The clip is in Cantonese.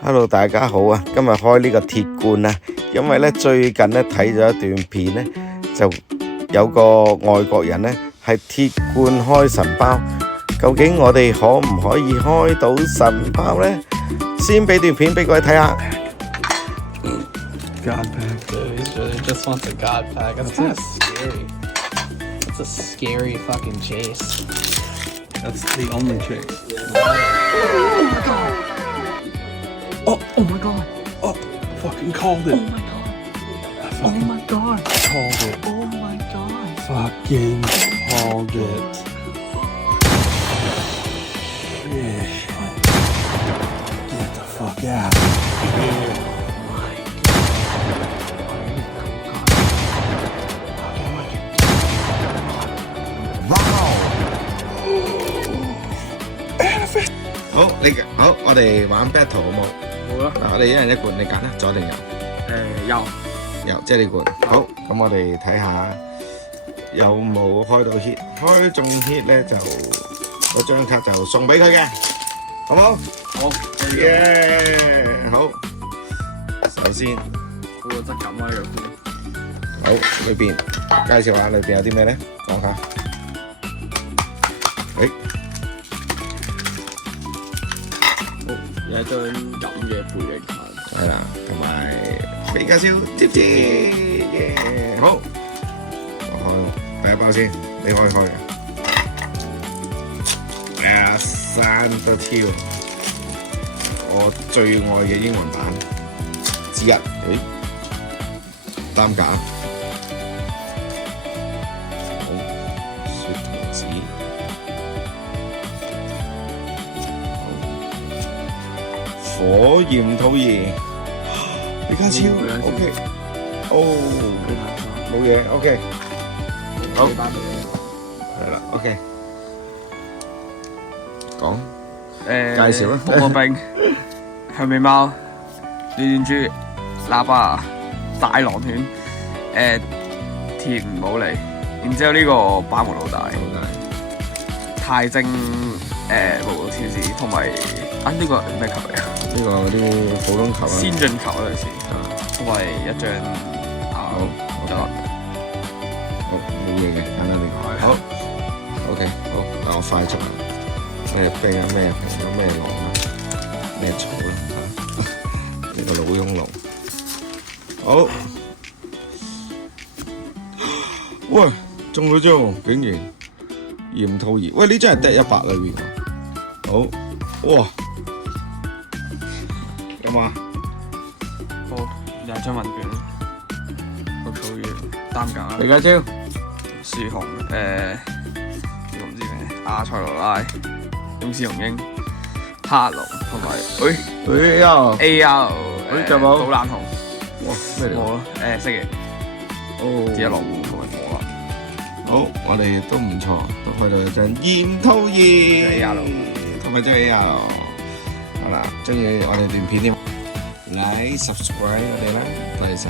Hello，大家好啊！今日開呢個鐵罐啊，因為咧最近咧睇咗一段片咧，就有個外國人咧係鐵罐開神包，究竟我哋可唔可以開到神包咧？先俾段片俾各位睇下。God pack. Dude, he really just wants a god pack. That's kind of scary. That's a scary fucking chase. That's the only chase. Oh my god. Oh, fucking called it. Oh my god. Oh my god. Called it. Oh my god. Fucking called it. Yeah. Get the fuck out. Wow！ 好，好，我哋玩 battle 好冇？好啊。嗱，我哋一人一罐，你揀啦，左定右？右，即係呢罐。好，咁我哋睇下有冇開到 hit， 開中 hit 咧就嗰張卡就送俾佢嘅，好冇？好。耶！好，首先好有質感啊！呢個罐。好，裏邊介紹下裏邊有啲咩咧？講下。有一張飲嘅背景卡。係啦，同埋比較少接接，耶！好，我開第一包先，你可以開嘅。Santa Till， 我最愛嘅英文版之一。擔架。好，雪童子。火焰兔兒，比卡超 ，OK， 哦，冇嘢 ，OK， 好，係啦 ，OK， 講，介紹啦，波波冰、香味貓、亂豬、喇叭、大狼犬、鐵唔好嚟，然之後呢個巴門老大、太精無道天使，同埋呢個咩球嚟啊？呢個嗰啲普通球啦，先進球類似，同埋一張好，得啦，好冇嘢嘅，簡單啲，好 ，OK， 好，嗱我快速啊，咩冰啊，咩平啊，咩龍啊，咩草啦，呢個老翁龍，好，喂，中咗張，竟然鹽兔兒，喂呢張係得100裏邊喎，好，哇！有冇啊？好有張問卷，綠草魚、擔架、李家超，樹熊呢個唔知咩，亞塞羅拉、勇士雄鷹、黑龍同埋AR 仲有冇島冷熊，哇咩嚟？冇咯，蜥蜴，哦，只一龍同埋火啦。好，我哋都唔錯，都開到一張鹽兔兒 AR 同埋張 AR。好啦，中意我哋段片添，嚟 subscribe 我哋啦，多謝晒。